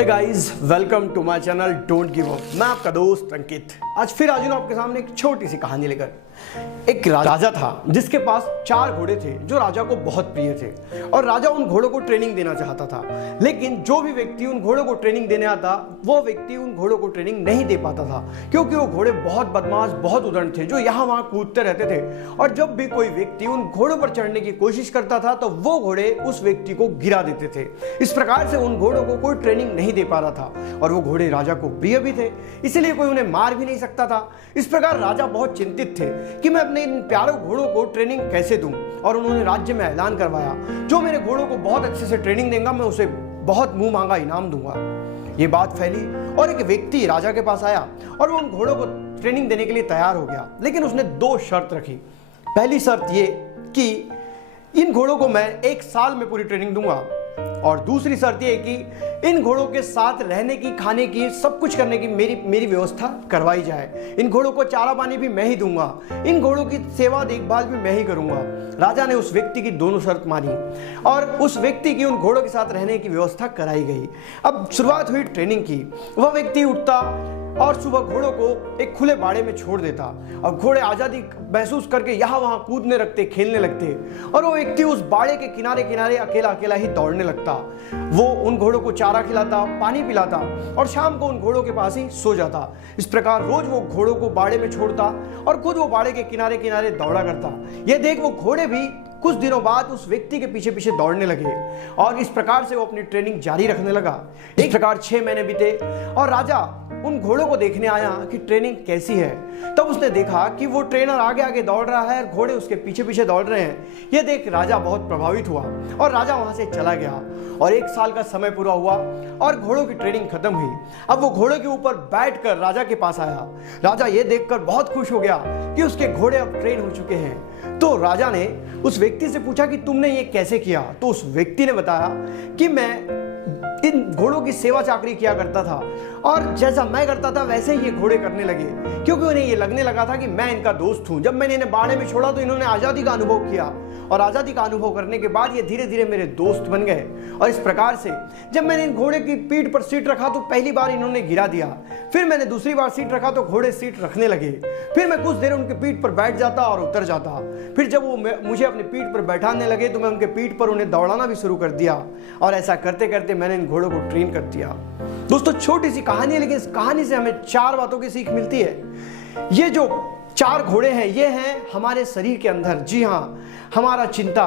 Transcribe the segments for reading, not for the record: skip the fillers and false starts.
Hey guys, welcome to my channel don't give up. मैं आपका दोस्त अंकित आज फिर हाजिर हूं आपके सामने एक छोटी सी कहानी लेकर। एक राजा था जिसके पास 4 घोड़े थे जो राजा को बहुत प्रिय थे और राजा उन घोड़ों को ट्रेनिंग देना चाहता था। लेकिन जो भी व्यक्ति उन घोड़ों को ट्रेनिंग देने आता वो व्यक्ति उन घोड़ों को ट्रेनिंग नहीं दे पाता था, क्योंकि वो घोड़े बहुत बदमाश, बहुत उदंड थे जो यहाँ वहाँ कूदते रहते थे। और जब भी कोई व्यक्ति उन घोड़ों पर चढ़ने की कोशिश करता था तो वो घोड़े उस व्यक्ति को गिरा देते थे। इस प्रकार से उन घोड़ों को कोई ट्रेनिंग नहीं दे पा रहा था और वो घोड़े राजा को प्रिय भी थे, इसलिए कोई उन्हें मार भी नहीं सकता था। इस प्रकार राजा बहुत चिंतित थे कि मैं अपने इन प्यारे घोड़ों को ट्रेनिंग कैसे दूं, और उन्होंने राज्य में ऐलान करवाया, जो मेरे घोड़ों को बहुत अच्छे से ट्रेनिंग देगा मैं उसे बहुत मुंह मांगा इनाम दूंगा। ये बात फैली और एक व्यक्ति राजा के पास आया और वो उन घोड़ों को ट्रेनिंग देने के लिए तैयार हो गया, लेकिन उसने 2 शर्त रखी। पहली शर्त ये कि इन घोड़ों को मैं 1 साल में पूरी ट्रेनिंग दूंगा, और दूसरी शर्त यह है कि इन घोड़ों के साथ रहने की, खाने की, सब कुछ करने की मेरी व्यवस्था करवाई जाए। इन घोड़ों को चारा पानी भी मैं ही दूंगा, इन घोड़ों की सेवा देखभाल भी मैं ही करूंगा। राजा ने उस व्यक्ति की दोनों शर्त मानी और उस व्यक्ति की उन घोड़ों के साथ रहने की व्यवस्था कराई गई। अब शुरुआत हुई ट्रेनिंग की। वह व्यक्ति उठता और सुबह घोड़ों को एक खुले बाड़े में छोड़ देता और घोड़े आजादी महसूस करके यहाँ वहाँ कूदने लगते, खेलने लगते, और वो व्यक्ति उस बाड़े के किनारे किनारे अकेला अकेला ही दौड़ने लगता। वो उन घोड़ों को चारा खिलाता, पानी पिलाता और शाम को उन घोड़ों के पास ही सो जाता। इस प्रकार रोज वो घोड़ों को बाड़े में छोड़ता और खुद वो बाड़े के किनारे किनारे दौड़ा करता। यह देख वो घोड़े भी कुछ दिनों बाद उस व्यक्ति के पीछे पीछे दौड़ने लगे और इस प्रकार से वो अपनी ट्रेनिंग जारी रखने लगा। इस प्रकार 6 महीने बीते और राजा उन घोड़ों को देखने आया कि ट्रेनिंग कैसी है। तब उसने देखा कि वो ट्रेनर आगे आगे दौड़ रहा है और घोड़े उसके पीछे पीछे दौड़ रहे हैं। यह देख राजा बहुत प्रभावित हुआ और राजा वहां से चला गया और 1 साल का समय पूरा हुआ और घोड़ों की ट्रेनिंग खत्म हुई। अब वो घोड़े के ऊपर बैठकर राजा के पास आया। राजा ये देखकर बहुत खुश हो गया कि उसके घोड़े अब ट्रेन हो चुके हैं। तो राजा ने उस व्यक्ति से पूछा कि तुमने ये कैसे किया? तो उस व्यक्ति ने बताया कि मैं इन घोड़ों की सेवा चाकरी किया करता था और जैसा मैं करता था वैसे ही ये घोड़े करने लगे, क्योंकि उन्हें ये लगने लगा था कि मैं इनका दोस्त हूं। जब मैंने इन्हें बाड़े में छोड़ा तो इन्होंने आज़ादी का अनुभव किया और आज़ादी का अनुभव करने के बाद ये धीरे धीरे मेरे दोस्त बन गए। और इस प्रकार से जब मैंने इन घोड़े की पीठ पर सीट रखा तो पहली बार इन्होंने गिरा दिया, फिर मैंने दूसरी बार सीट रखा तो घोड़े सीट रखने लगे, फिर मैं कुछ देर उनके पीठ पर बैठ जाता और उतर जाता, फिर जब वो मुझे अपनी पीठ पर बैठाने लगे तो मैं उनके पीठ पर उन्हें दौड़ाना भी शुरू कर दिया और ऐसा करते करते मैंने इन घोड़ों को ट्रेन कर दिया। दोस्तों, छोटी सी कहानी है, लेकिन इस कहानी से हमें 4 बातों की सीख मिलती है। ये जो 4 घोड़े हैं ये हैं हमारे शरीर के अंदर। जी हाँ, हमारा चिंता,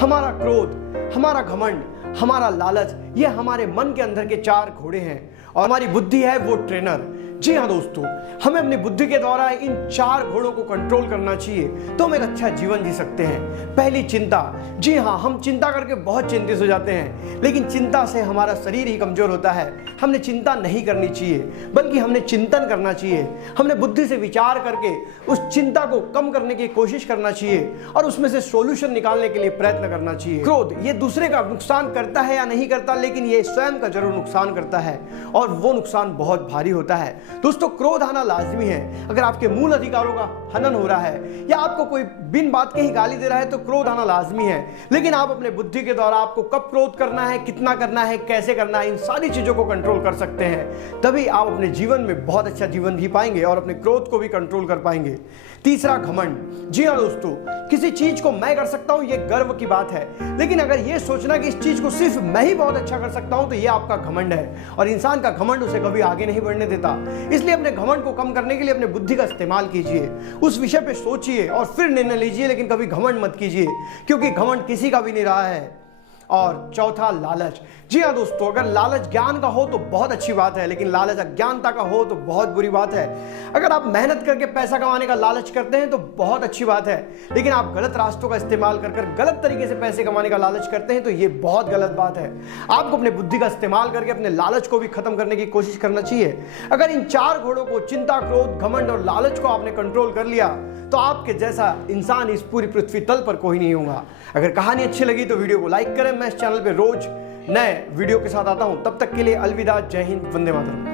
हमारा क्रोध, हमारा घमंड, हमारा लालच, ये हमारे मन के अंदर के 4 घोड़े हैं और हमारी बुद्धि है वो ट्रेनर। जी हाँ दोस्तों, हमें अपनी बुद्धि के द्वारा इन 4 घोड़ों को कंट्रोल करना चाहिए तो हम एक अच्छा जीवन जी सकते हैं। पहली, चिंता। जी हाँ, हम चिंता करके बहुत चिंतित हो जाते हैं, लेकिन चिंता से हमारा शरीर ही कमजोर होता है। हमने चिंता नहीं करनी चाहिए, बल्कि हमने चिंतन करना चाहिए। हमने बुद्धि से विचार करके उस चिंता को कम करने की कोशिश करना चाहिए और उसमें से सॉल्यूशन निकालने के लिए प्रयत्न करना चाहिए। क्रोध, ये दूसरे का नुकसान करता है या नहीं करता, लेकिन ये स्वयं का जरूर नुकसान करता है और वो नुकसान बहुत भारी होता है। दोस्तों, क्रोध आना लाजमी है। अगर आपके मूल अधिकारों का हनन हो रहा है या आपको कोई बिन बात के ही गाली दे रहा है तो क्रोध आना लाजमी है। लेकिन आप अपने बुद्धि के द्वारा आपको कब क्रोध करना है, कितना करना है, कैसे करना है, इन सारी चीजों को कंट्रोल कर सकते हैं। तभी आप अपने जीवन में बहुत अच्छा जीवन जी पाएंगे और अपने क्रोध को भी कंट्रोल कर पाएंगे। तीसरा, घमंड। जी हाँ दोस्तों, किसी चीज को मैं कर सकता हूं ये गर्व की बात है, लेकिन अगर ये सोचना कि इस चीज को सिर्फ मैं ही बहुत अच्छा कर सकता हूं तो ये आपका घमंड है और इंसान का घमंड उसे कभी आगे नहीं बढ़ने देता। इसलिए अपने घमंड को कम करने के लिए अपने बुद्धि का इस्तेमाल कीजिए, उस विषय पे सोचिए और फिर निर्णय लीजिए, लेकिन कभी घमंड मत कीजिए, क्योंकि घमंड किसी का भी नहीं रहा है। और चौथा, लालच। जी हाँ दोस्तों, अगर लालच ज्ञान का हो तो बहुत अच्छी बात है, लेकिन लालच अज्ञानता का हो तो बहुत बुरी बात है। अगर आप मेहनत करके पैसा कमाने का लालच करते हैं तो बहुत अच्छी बात है, लेकिन आप गलत रास्तों का इस्तेमाल कर गलत तरीके से पैसे कमाने का लालच करते हैं तो ये बहुत गलत बात है। आपको अपने बुद्धि का इस्तेमाल करके अपने लालच को भी खत्म करने की कोशिश करना चाहिए। अगर इन 4 घोड़ों को, चिंता, क्रोध, घमंड और लालच को आपने कंट्रोल कर लिया तो आपके जैसा इंसान इस पूरी पृथ्वी तल पर कोई नहीं होगा। अगर कहानी अच्छी लगी तो वीडियो को लाइक करें। मैं इस चैनल पे रोज नए वीडियो के साथ आता हूं। तब तक के लिए अलविदा, जय हिंद, वंदे मातरम।